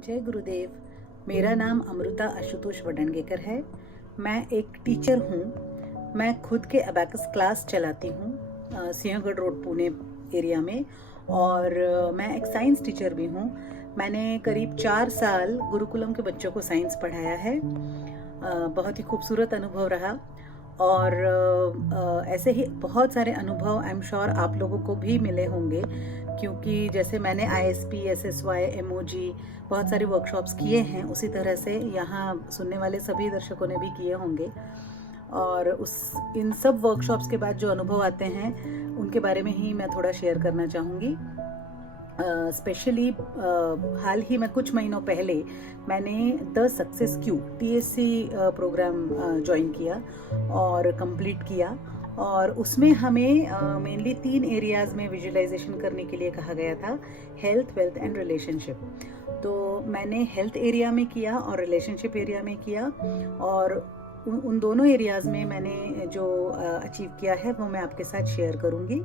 जय गुरुदेव। मेरा नाम अमृता आशुतोष वडनगेकर है। मैं एक टीचर हूँ। मैं खुद के अबैकस क्लास चलाती हूँ सिंहगढ़ रोड पुणे एरिया में, और मैं एक साइंस टीचर भी हूँ। मैंने करीब 4 साल गुरुकुलम के बच्चों को साइंस पढ़ाया है। बहुत ही खूबसूरत अनुभव रहा, और ऐसे ही बहुत सारे अनुभव आई एम श्योर आप लोगों को भी मिले होंगे, क्योंकि जैसे मैंने ISP, SSY, MOG बहुत सारे वर्कशॉप्स किए हैं, उसी तरह से यहाँ सुनने वाले सभी दर्शकों ने भी किए होंगे। और इन सब वर्कशॉप्स के बाद जो अनुभव आते हैं उनके बारे में ही मैं थोड़ा शेयर करना चाहूँगी। स्पेशली हाल ही में कुछ महीनों पहले मैंने the success Q TSC program join किया और कंप्लीट किया, और उसमें हमें मेनली 3 एरियाज़ में विजुअलाइजेशन करने के लिए कहा गया था: हेल्थ, वेल्थ एंड रिलेशनशिप। तो मैंने हेल्थ एरिया में किया और रिलेशनशिप एरिया में किया, और उन दोनों एरियाज़ में मैंने जो अचीव किया है वो मैं आपके साथ शेयर करूँगी।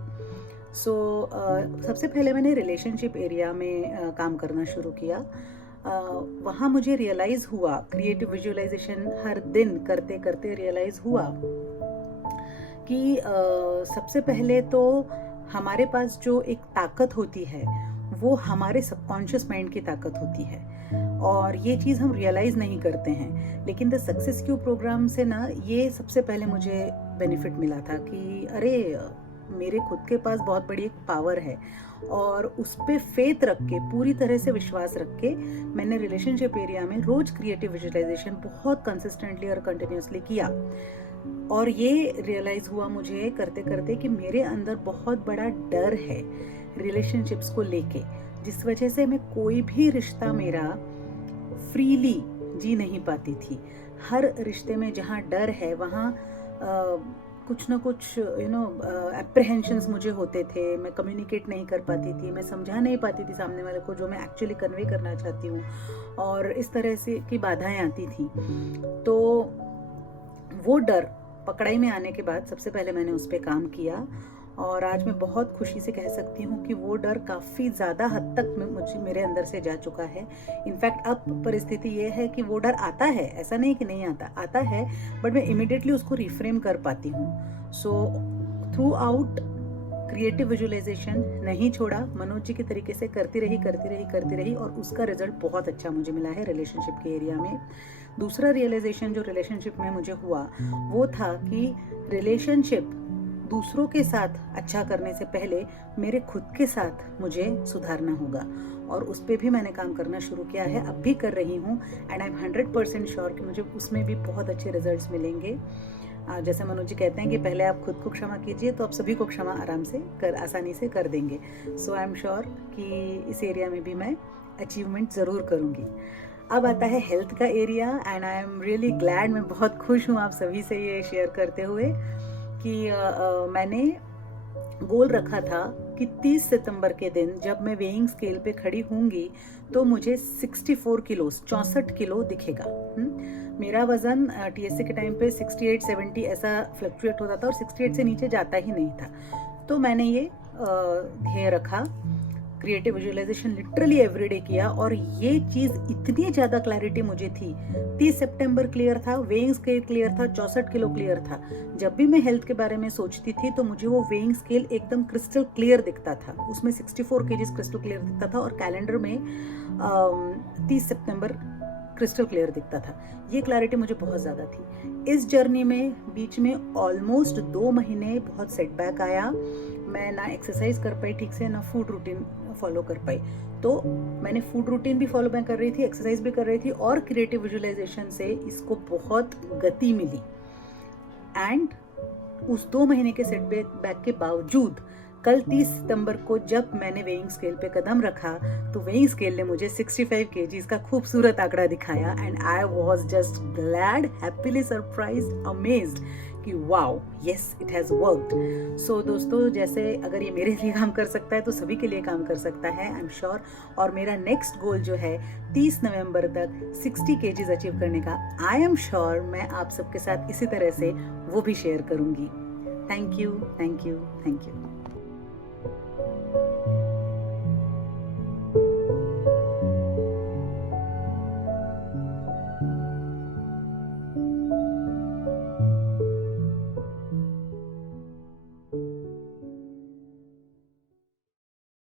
सबसे पहले मैंने रिलेशनशिप एरिया में काम करना शुरू किया। वहाँ मुझे रियलाइज़ हुआ, क्रिएटिव विजुअलाइजेशन हर दिन करते करते रियलाइज़ हुआ कि सबसे पहले तो हमारे पास जो एक ताकत होती है वो हमारे सबकॉन्शियस माइंड की ताकत होती है, और ये चीज़ हम रियलाइज़ नहीं करते हैं। लेकिन द सक्सेस क्यू प्रोग्राम से ना ये सबसे पहले मुझे बेनिफिट मिला था कि अरे मेरे खुद के पास बहुत बड़ी एक पावर है, और उस पर फेथ रख के, पूरी तरह से विश्वास रख के मैंने रिलेशनशिप एरिया में रोज क्रिएटिव विजुअलाइजेशन बहुत कंसिस्टेंटली और कंटिन्यूसली किया। और ये रियलाइज़ हुआ मुझे करते करते कि मेरे अंदर बहुत बड़ा डर है रिलेशनशिप्स को लेके, जिस वजह से मैं कोई भी रिश्ता मेरा फ्रीली जी नहीं पाती थी। हर रिश्ते में जहाँ डर है वहाँ कुछ ना कुछ एप्रीहेंशंस मुझे होते थे। मैं कम्युनिकेट नहीं कर पाती थी, मैं समझा नहीं पाती थी सामने वाले को जो मैं एक्चुअली कन्वे करना चाहती हूँ, और इस तरह से की बाधाएं आती थी। तो वो डर पकड़ाई में आने के बाद सबसे पहले मैंने उस पर काम किया, और आज मैं बहुत खुशी से कह सकती हूँ कि वो डर काफ़ी ज़्यादा हद तक मेरे अंदर से जा चुका है। इनफैक्ट अब परिस्थिति ये है कि वो डर आता है, ऐसा नहीं कि नहीं आता है, बट मैं इमिडिएटली उसको रिफ्रेम कर पाती हूँ। So throughout creative visualisation नहीं छोड़ा, मनोज जी के तरीके से करती रही, और उसका रिजल्ट बहुत अच्छा मुझे मिला है रिलेशनशिप के एरिया में। दूसरा रियलाइजेशन जो रिलेशनशिप में मुझे हुआ वो था कि रिलेशनशिप दूसरों के साथ अच्छा करने से पहले मेरे खुद के साथ मुझे सुधारना होगा, और उस पर भी मैंने काम करना शुरू किया है, अब भी कर रही हूँ, एंड आई एम 100% श्योर कि मुझे उसमें भी बहुत अच्छे रिजल्ट्स मिलेंगे। जैसे मनोज जी कहते हैं कि पहले आप खुद को क्षमा कीजिए तो आप सभी को क्षमा आसानी से कर देंगे। सो आई एम श्योर कि इस एरिया में भी मैं अचीवमेंट ज़रूर करूँगी। अब आता है हेल्थ का area, and I am really glad, मैं बहुत खुश हूँ आप सभी से ये शेयर करते हुए कि मैंने गोल रखा था कि 30 सितंबर के दिन जब मैं वेइंग स्केल पे खड़ी होंगी तो मुझे 64 किलो 64 किलो दिखेगा। मेरा वज़न TSC के टाइम पे 68-70 ऐसा फ्लक्चुएट होता था, और 68 से नीचे जाता ही नहीं था। तो मैंने ये ध्येय रखा, क्रिएटिव विजुअलाइजेशन लिटरली एवरीडे किया, और ये चीज़ इतनी ज़्यादा क्लैरिटी मुझे थी। 30 सितंबर क्लियर था, वेइंग स्केल क्लियर था, 64 किलो क्लियर था। जब भी मैं हेल्थ के बारे में सोचती थी तो मुझे वो वेइंग स्केल एकदम क्रिस्टल क्लियर दिखता था, उसमें 64 केजीज क्रिस्टल क्लियर दिखता था, और कैलेंडर में 30 सितंबर क्रिस्टल क्लियर दिखता था। ये क्लैरिटी मुझे बहुत ज़्यादा थी। इस जर्नी में बीच में ऑलमोस्ट 2 महीने बहुत सेटबैक आया। मैं ना एक्सरसाइज कर पाई ठीक से, ना फूड रूटीन फॉलो कर पाई। तो मैंने फूड रूटीन भी फॉलो कर रही थी, एक्सरसाइज भी कर रही थी, और क्रिएटिव विजुअलाइजेशन से इसको बहुत गति मिली। एंड उस 2 महीने के सेटबैक के बावजूद कल 30 सितंबर को जब मैंने वेइंग स्केल पे कदम रखा तो वेइंग स्केल ने मुझे 65 केजीज का खूबसूरत आंकड़ा दिखाया, and I was just glad, happily surprised, amazed कि wow, yes it has worked. So दोस्तों, जैसे अगर ये मेरे लिए काम कर सकता है तो सभी के लिए काम कर सकता है, आई एम श्योर। और मेरा नेक्स्ट गोल जो है 30 नवंबर तक 60 केजीज अचीव करने का, आई एम श्योर मैं आप सबके साथ इसी तरह से वो भी शेयर करूँगी। Thank you, thank you, thank you.